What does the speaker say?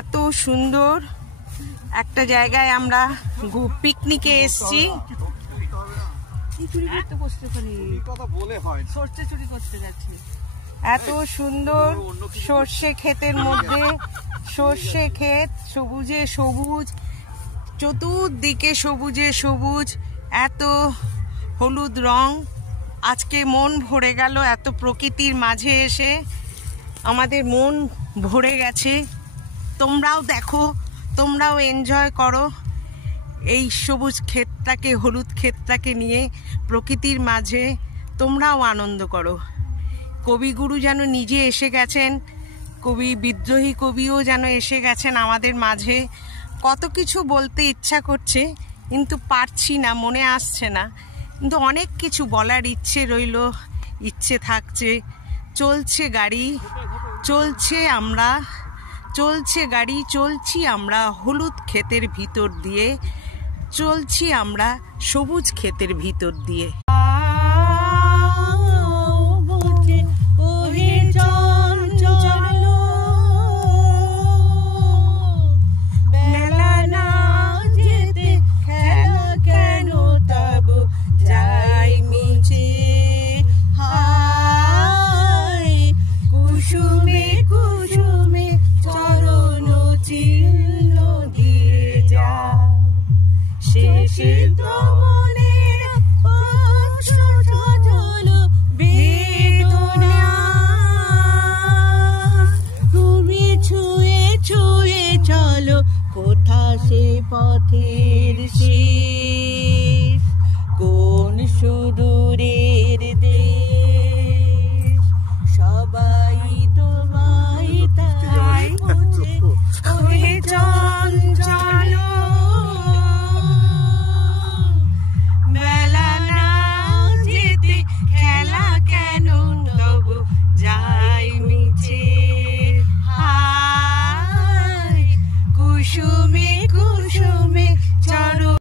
এত সুন্দর একটা জায়গায় আমরা পিকনিকে এসেছি। এত সুন্দর সর্ষে ক্ষেতের মধ্যে, সর্ষে ক্ষেত, সবুজে সবুজ, চতুর্দিকে সবুজে সবুজ, এত হলুদ রং। আজকে মন ভরে গেল, এত প্রকৃতির মাঝে এসে আমাদের মন ভরে গেছে। তোমরাও দেখো, তোমরাও এনজয় করো এই সবুজ ক্ষেতটাকে, হলুদ ক্ষেতটাকে নিয়ে প্রকৃতির মাঝে তোমরাও আনন্দ করো। কবিগুরু যেন নিজে এসে গেছেন, কবি বিদ্রোহী কবিও যেন এসে গেছেন আমাদের মাঝে। কত কিছু বলতে ইচ্ছা করছে কিন্তু পারছি না, মনে আসছে না, কিন্তু অনেক কিছু বলার ইচ্ছে রইল, ইচ্ছে থাকছে। চলছে গাড়ি, চলছে আমরা, চলছে গাড়ি, চলছি আমরা হলুদ ক্ষেতের ভিতর দিয়ে, চলছি আমরা সবুজ ক্ষেতের ভিতর দিয়ে। কোথা সে পথের সে